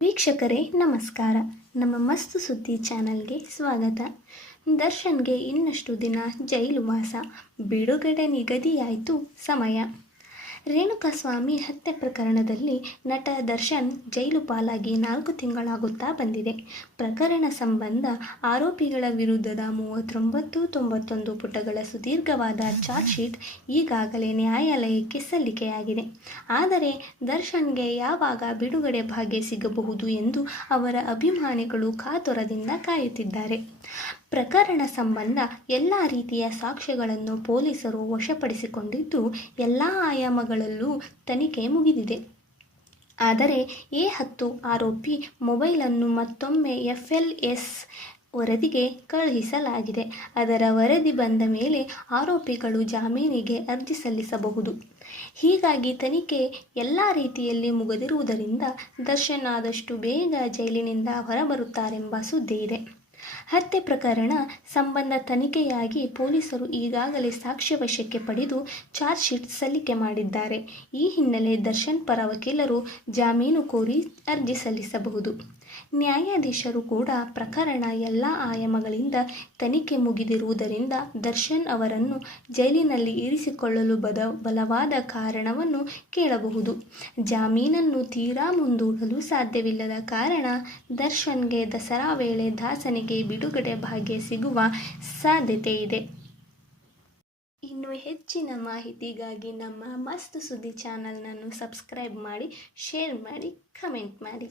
ವೀಕ್ಷಕರೇ ನಮಸ್ಕಾರ. ನಮ್ಮ ಮಸ್ತ್ ಸುದ್ದಿ ಚಾನಲ್ಗೆ ಸ್ವಾಗತ. ದರ್ಶನ್ಗೆ ಇನ್ನಷ್ಟು ದಿನ ಜೈಲು ವಾಸ, ಬಿಡುಗಡೆ ನಿಗದಿಯಾಯಿತು ಸಮಯ. ರೇಣುಕಾಸ್ವಾಮಿ ಹತ್ಯೆ ಪ್ರಕರಣದಲ್ಲಿ ನಟ ದರ್ಶನ್ ಜೈಲು ಪಾಲಾಗಿ 4 ತಿಂಗಳಾಗುತ್ತಾ ಬಂದಿದೆ. ಪ್ರಕರಣ ಸಂಬಂಧ ಆರೋಪಿಗಳ ವಿರುದ್ಧದ 39-91 ಪುಟಗಳ ಸುದೀರ್ಘವಾದ ಚಾರ್ಜ್ ಶೀಟ್ ಈಗಾಗಲೇ ನ್ಯಾಯಾಲಯಕ್ಕೆ ಸಲ್ಲಿಕೆಯಾಗಿದೆ. ಆದರೆ ದರ್ಶನ್ಗೆ ಯಾವಾಗ ಬಿಡುಗಡೆ ಭಾಗ್ಯ ಸಿಗಬಹುದು ಎಂದು ಅವರ ಅಭಿಮಾನಿಗಳು ಕಾತುರದಿಂದ ಕಾಯುತ್ತಿದ್ದಾರೆ. ಪ್ರಕರಣ ಸಂಬಂಧ ಎಲ್ಲ ರೀತಿಯ ಸಾಕ್ಷ್ಯಗಳನ್ನು ಪೊಲೀಸರು ವಶಪಡಿಸಿಕೊಂಡಿದ್ದು, ಎಲ್ಲ ಆಯಾಮಗಳಲ್ಲೂ ತನಿಖೆ ಮುಗಿದಿದೆ. ಆದರೆ ಎ10 ಆರೋಪಿ ಮೊಬೈಲನ್ನು ಮತ್ತೊಮ್ಮೆ FLS ವರದಿಗೆ ಕಳುಹಿಸಲಾಗಿದೆ. ಅದರ ವರದಿ ಬಂದ ಮೇಲೆ ಆರೋಪಿಗಳು ಜಾಮೀನಿಗೆ ಅರ್ಜಿ ಸಲ್ಲಿಸಬಹುದು. ಹೀಗಾಗಿ ತನಿಖೆ ಎಲ್ಲ ರೀತಿಯಲ್ಲಿ ಮುಗಿದಿರುವುದರಿಂದ ದರ್ಶನ್ ಆದಷ್ಟು ಬೇಗ ಜೈಲಿನಿಂದ ಹೊರಬರುತ್ತಾರೆಂಬ ಸುದ್ದಿ ಇದೆ. ಹತ್ಯೆ ಪ್ರಕರಣ ಸಂಬಂಧ ತನಿಖೆಯಾಗಿ ಪೊಲೀಸರು ಈಗಾಗಲೇ ಸಾಕ್ಷ್ಯ ವಶಕ್ಕೆ ಪಡೆದು ಚಾರ್ಜ್ ಶೀಟ್ ಸಲ್ಲಿಕೆ ಮಾಡಿದ್ದಾರೆ. ಈ ಹಿನ್ನೆಲೆ ದರ್ಶನ್ ಪರ ವಕೀಲರು ಜಾಮೀನು ಕೋರಿ ಅರ್ಜಿ ಸಲ್ಲಿಸಬಹುದು. ನ್ಯಾಯಾಧೀಶರು ಕೂಡ ಪ್ರಕರಣ ಎಲ್ಲ ಆಯಾಮಗಳಿಂದ ತನಿಖೆ ಮುಗಿದಿರುವುದರಿಂದ ದರ್ಶನ್ ಅವರನ್ನು ಜೈಲಿನಲ್ಲಿ ಇರಿಸಿಕೊಳ್ಳಲು ಬಲವಾದ ಕಾರಣವನ್ನು ಕೇಳಬಹುದು. ಜಾಮೀನನ್ನು ತೀರಾ ಮುಂದೂಡಲು ಸಾಧ್ಯವಿಲ್ಲದ ಕಾರಣ ದರ್ಶನ್ಗೆ ದಸರಾ ವೇಳೆ ದಾಸನಿಗೆ ಬಿಡುಗಡೆ ಭಾಗ್ಯ ಸಿಗುವ ಸಾಧ್ಯತೆ ಇದೆ. ಇನ್ನು ಹೆಚ್ಚಿನ ಮಾಹಿತಿಗಾಗಿ ನಮ್ಮ ಮಸ್ತ್ ಸುದ್ದಿ ಚಾನಲ್ನನ್ನು ಸಬ್ಸ್ಕ್ರೈಬ್ ಮಾಡಿ, ಶೇರ್ ಮಾಡಿ, ಕಮೆಂಟ್ ಮಾಡಿ.